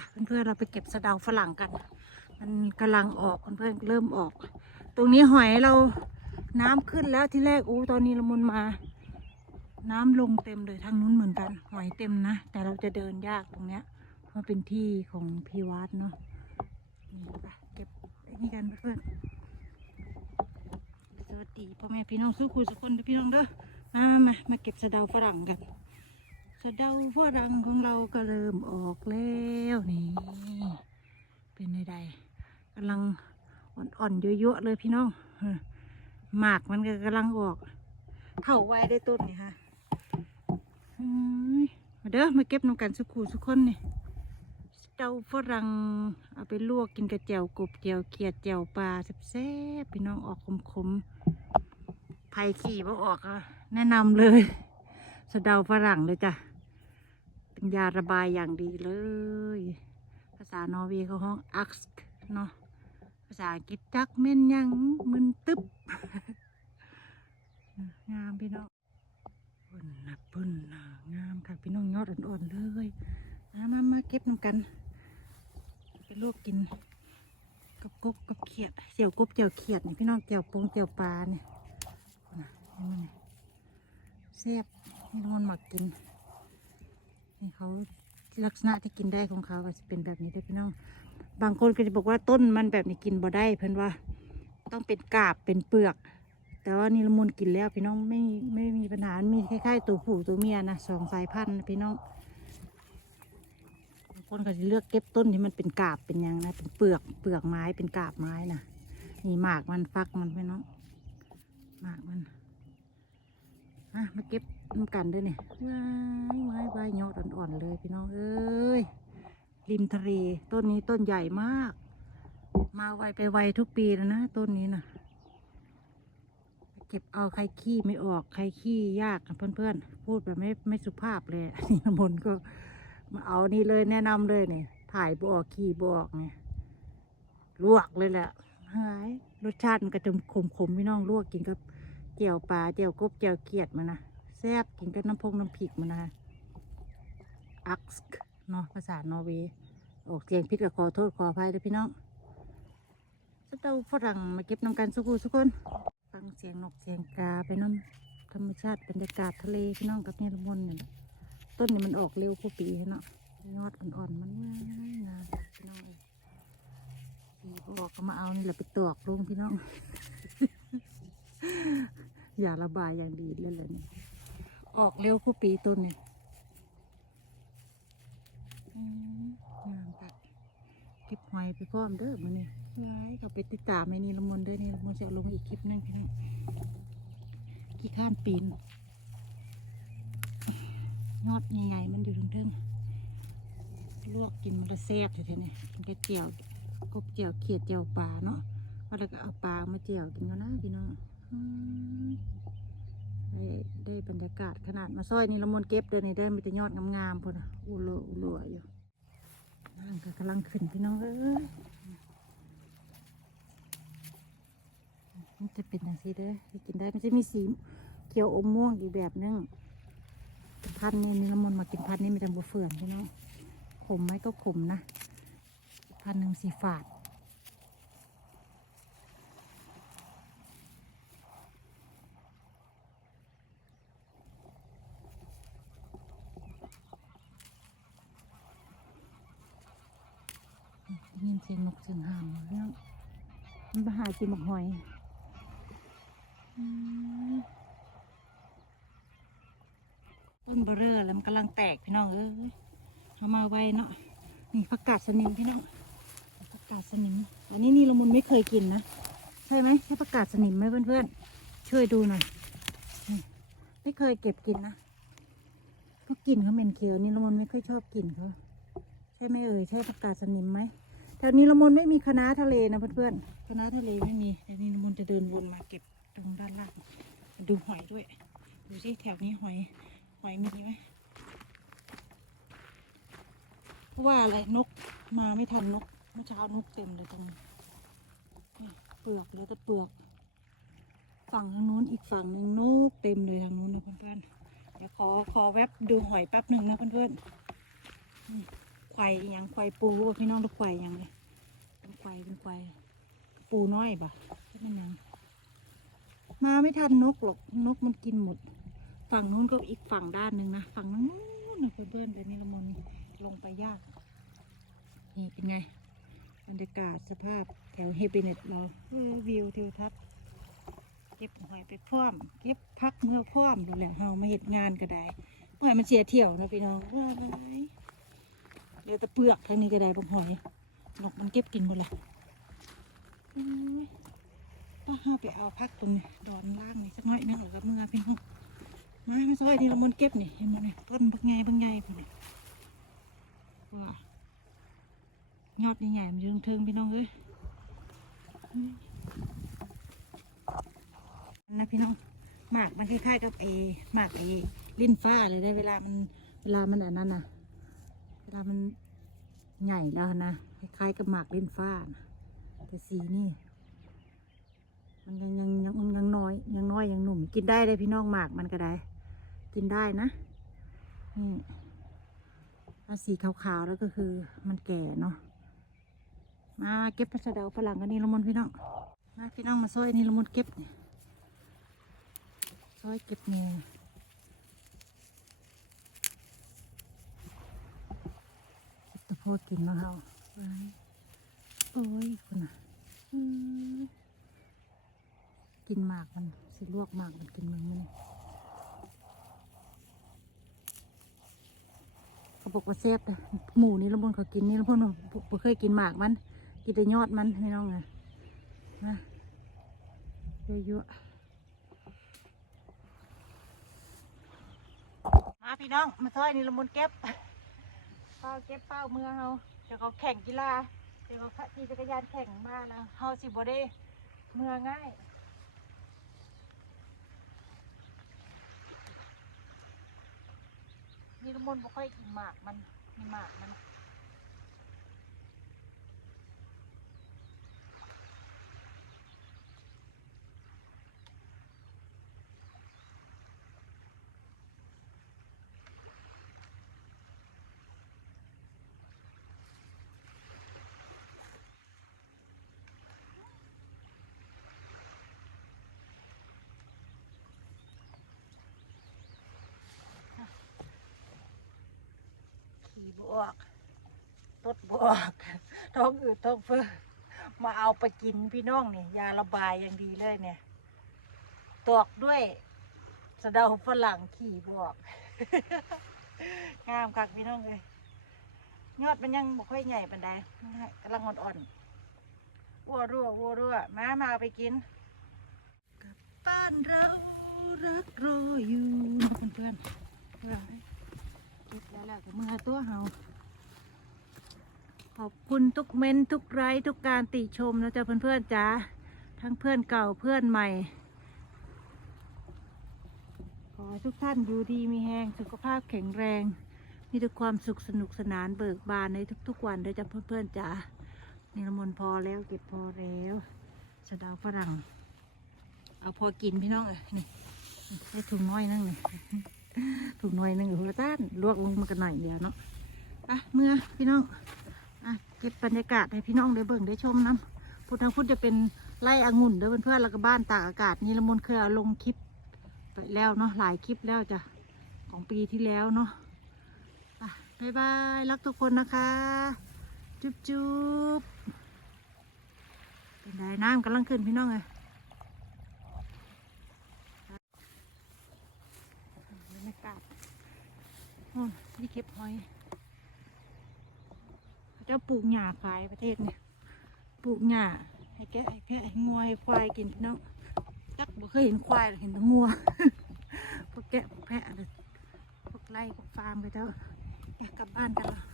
ค่ะ เพื่อนๆเราไปเก็บสะเดาฝรั่งกัน มันกำลังออกเพื่อนๆเริ่มออก ตรงนี้หอยเราน้ำขึ้นแล้วที่แรกอู้ตอนนี้ละมุนมา น้ำลงเต็มเลยทางนู้นเหมือนกัน หอยเต็มนะ แต่เราจะเดินยากตรงเนี้ยเพราะเป็นที่ของพีวัดเนาะนี่ไปเก็บไอ้นี่กันเพื่อนสวัสดีพ่อแม่พี่น้องสู้คุยสุกคนด้อพี่น้องเด้อมามามามาเก็บสะเดาฝรั่งกัน สะเดาฝรั่งของเราก็เริ่มออกแล้วนี่ เป็นใดๆกำลังอ่อนๆเยอะๆเลยพี่น้องหมากมันก็กำลังออกเข่าไว้ได้ต้นนี่ฮะมาเด้อมาเก็บน้ำกันสุขูสุคนนี่สะเดาฝรั่งเอาไปลวกกินกับแจ่วกบแจ่วเขียดแจ่วปลาแซ่บๆพี่น้องออกขมๆไผ่ขี่บ่ออกอะแนะนำเลยสะเดาฝรั่งเลยจ้ะ เป็นยาระบายอย่างดีเลย ภาษานอร์เวย์เขาห้องอักส์เนาะภาษาอังกฤษจักเม่นยังมึนตึ๊บงามพี่น้องปุ่นนะปุ่นนะงามค่ะพี่น้องยอดอ่อนๆเลยมามามาเก็บน้ำกันไปลวกกินกับกบกับเขียดเจียวกบเจียวเขียดนี่พี่น้องเจียวปงเจียวปลาเนี่ยนะเห็นไหมเนี่ยแซ่บนี่น้องหมักกิน นี่เขาลักษณะที่กินได้ของเขาก็จะเป็นแบบนี้ด้วยพี่น้อง บางคนก็จะบอกว่าต้นมันแบบนี้กินบ่ได้ เพิ่อนว่า ต้องเป็นกาบเป็นเปลือก แต่ว่านี่ละมุนกินแล้วพี่น้องไม่ไม่มีปัญหา มีคล้ายๆตัวผู้ตัวเมียนะสองสายพันธุ์พี่น้องบางคนก็จะเลือกเก็บต้นที่มันเป็นกาบเป็นยังนะเป็นเปลือกเปลือกไม้เป็นกาบไม้นะนี่หมากมันฟักมันพี่น้องหมากมัน อะมาเก็บน้ำกันด้วยเนี่ยว้ายว้ายว้ายยอดอ่อนๆเลยพี่น้องเอ้ยริมทะเลต้นนี้ต้นใหญ่มาก มาไวไปไวทุกปีแล้วนะต้นนี้นะเก็บเอาใครขี้ไม่ออกใครขี้ยากอะเพื่อนๆ พูดแบบไม่ไม่สุภาพเลยนี่น้ำมนก็มาเอานี่เลยแนะนำเลยเนี่ยถ่ายบออกขี้บออกเนี่ยลวกเลยแหละหายรสชาติมันก็จะขมขมๆพี่น้องลวกกินกับ จียวปลาเจียวกบเจียวเกียดมันะแซ่บกินกับน้ำพงน้ำพริกมันะอักส์เนาะภาษานอร์เวย์ออกเสียงพิษก็ขอโทษขออภัยด้วยพี่น้องสเตาฝรั่งมาเก็บน้ำกันสุกุสุกคนฟังเสียงนกเสียงกาไปน้ำธรรมชาติบรรยากาศทะเลพี่น้องกับเนี่ยละมนเนี่ยต้นนี่มันออกเร็วกว่าปีเนาะยอดอ่อนๆมันว่างามพี่น้องเลยปีก็ออกก็มาเอานี่แหละไปตอกลงพี่น้อง อย่าระบายอย่างดีเลยเลยนี่ออกเร็วกว่ปีต้นเนี่ยอืมงามค่ะเก็บหอยไปพร้อมเด้อมันนี่ว้ายเขาไปติดตามไอ้นี่ละมนเด้อนี่ละมนจะลงอีกคลิปนึงพี่น้องขี้ข้านปีนยอดใหญ่ๆมันอยู่ตรงเทิงลวกกินมันจะแซ่บทีนี้กินกับเจียวกบเจียวเขียดเจียวปลาเนาะแล้วก็เอาปลามาเจียวกินก็นะพี่น้องอืม ได้ได้บรรยากาศขนาดมาซอยนี่ละมนเก็บเดินนี่ได้มีแต่ยอดงามๆพุ่นะอุโลอุลอยู่นั่นก็กำลังขึ้นพี่น้องเอ้ยมันจะเป็นอย่างนี้เด้อกินได้มันจะมีสีเขียวอมม่วงอีกแบบนึงพันนี่นี่ละมนมากินพันนี่มันจะบวเฟื่อนพี่น้องขมไหมก็ขมนะพันหนึ่งสีฝาด เสียงนกเสียงห่านเรื่องมันไปหากินหมกหอยต้นเบอเรอร์แล้วมันกำลังแตกพี่น้องเอ้ยเอามาไว้เนาะนี่ผักกาดสนิมพี่น้องผักกาดสนิม อันนี้นี่ละมุนไม่เคยกินนะใช่ไหมใช่ผักกาดสนิมไหมเพื่อนๆช่วยดูหน่อยไม่เคยเก็บกินนะก็กินเขาเหม็นเขียวนี่ละมุนไม่ค่อยชอบกินเขาใช่ไหมเอ่ยใช่ผักกาดสนิมไหม แถวนี้ละมุนไม่มีคณะทะเลนะเพื่อนๆคะน้าทะเลไม่มีแต่นี่ละมุนจะเดินวนมาเก็บตรงด้านล่างดูหอยด้วย ดูสิแถวนี้หอยหอยมีไหมเพราะว่าอะไรนกมาไม่ทันนกเมื่อเช้านกเต็มเลยตรงเปลือกเหลือแต่เปลือก ฝั่งทางนู้นอีกฝั่งหนึ่งนกเต็มเลยทางนู้นนะเพื่อนๆเดี๋ยวขอขอแวบดูหอยแป๊บหนึ่งนะเพื่อนๆ ควายอหย่างควายปูพี่น้องลูกควายอหย่างเลยเป็นควายเป็นควายปูน้อยปะใช่ไมนยังมาไม่ทันนกหรอกนกมันกินหมด ฝั่งนู้นก็อีกฝั่งด้านหนึ่งนะฝั่งนู้นนะเพื่อนๆแต่นี่ละมนลงไปยาก นี่เป็นไงบรรยากาศสภาพแถวเฮเบเน็ตเราวิวทิวทัศน์เก็บหอยไปพร้อม เก็บพักเมื่อพร้อมดูแหละเฮามาเห็ดงานก็ได้เมื่อมันเสียเที่ยวนะพี่น้องว่าไป เดี๋ยวแตะเปลือกทางนี้ก็ได้บางหอยนกมันเก็บกินหมดละเอ้ยป้าเฮาไปเอาพักตรงนี้ดอนล่างนี่สักหน่อยนึงหรือกับเมื่อพี่น้องมาไม่ซอยนี่ละมนเก็บนี่เห็นไหมนี่ต้นบางไงบางไงพวกนี้ว้ายอดใหญ่ๆมันยืงทึงพี่น้องเอ้ยนะพี่น้องหมากมันคล้ายๆกับเอหมากเอลิ้นฟ้าเลยได้เวลามันเวลามันอันนั้นนะ ลามันใหญ่แล้วนะคล้ายๆกับหมากเลิ้นฟ้านะแต่สีนี่ มันยังยังยังมันยังน้อยยังน้อยยังหนุ่ม กินได้เลยพี่น้องหมากมันก็ได้ กินได้นะนี่ถ้าสีขาวๆแล้วก็คือมันแก่เนาะมาเก็บพัสดุฝรั่งกันนี่ละมุนพี่น้องมาพี่น้องมาซอยนี่ละมุนเก็บเนี่ยซอยเก็บเนี่ยเก็บตะโพดกินมาเฮาโอ้ยคุณน่ะกินหมากมันสิลวกหมากมันกินมึงมันเขาบอกว่าแซ่บเลยหมูนี่ละมุนเขากินนี่ละมุนบ่เคยกินหมากมัน กินแต่ยอดมันพี่น้องไงนะเยอะๆมาพี่น้องมาซอยนี่ละมุนเก็บ เป้าเก็บเป้าเมือเฮาเดี๋ยวเขาแข่งกีฬาเดี๋ยวเขาขี่จักรยานแข่งมาแล้วเฮาสิบ่ได้เมือง่ายนี่ละมุนบ่ค่อยกินหมากมันมีหมากมัน บวกตดบวกท้องอืดท้องเฟ้อมาเอาไปกินพี่น้องเนี่ยยาระบายอย่างดีเลยเนี่ยตอกด้วยสะเดาฝรั่งขี่บวกงามคักพี่น้องเลยยอดมันยังบ่ค่อยใหญ่ปานใดกำลังอ่อนๆวัวรั่ววัวรั่วมามาเอาไปกินกับบ้านเรารักรออยู่เพื่อนๆว่า เก็บแล้วแหละก็มือตัวเฮาขอบคุณทุกเม้นทุกไลค์ทุกการติชมนะจ๊ะเพื่อนๆจ้าทั้งเพื่อนเก่าเพื่อนใหม่ ขอทุกท่านอยู่ดีมีแหงสุขภาพแข็งแรง มีแต่ความสุขสนุกสนานเบิกบานในทุกๆวันด้วยจ้ะเพื่อนๆจ้านี่ละมนพอแล้วเก็บพอแล้วสะดาวฝรั่ง เอาพอกินพี่น้องเอ้ยนี่ได้ถุงน้อยนั่งเลย ถูกหน่วยหนึ่งหัวต้านลวกลงมากันหน่อยเดียวเนาะอะเมื่อพี่น้องอะเก็บบรรยากาศให้พี่น้องได้เบิ่งได้ชมน้ำพุทธพุทธจะเป็นไร่องุ่นเด้อเพื่อนๆแล้วก็บ้านตากอากาศนี่ละมนเคยเอลงคลิปไปแล้วเนาะหลายคลิปแล้วจ้ะของปีที่แล้วเนาะอะบายบายรักทุกคนนะคะ จุ๊บจุ๊บเป็นไงน้ำกำลังขึ้นพี่น้องเลย บรรยากาศโอ้ย ที่เก็บหอยเขาจ้าปลูกหญ้าขายประเทศเนี่ยปลูกหญ้าให้แกะให้แพะให้งวให้ควายกินพี่น้องจักบ่เคยเห็นควายเห็นแต่งัวพวกแกะพวกแพะเลยพวกไร่พวกฟาร์มไปเจ้าแกะกลับบ้านกันแล้ว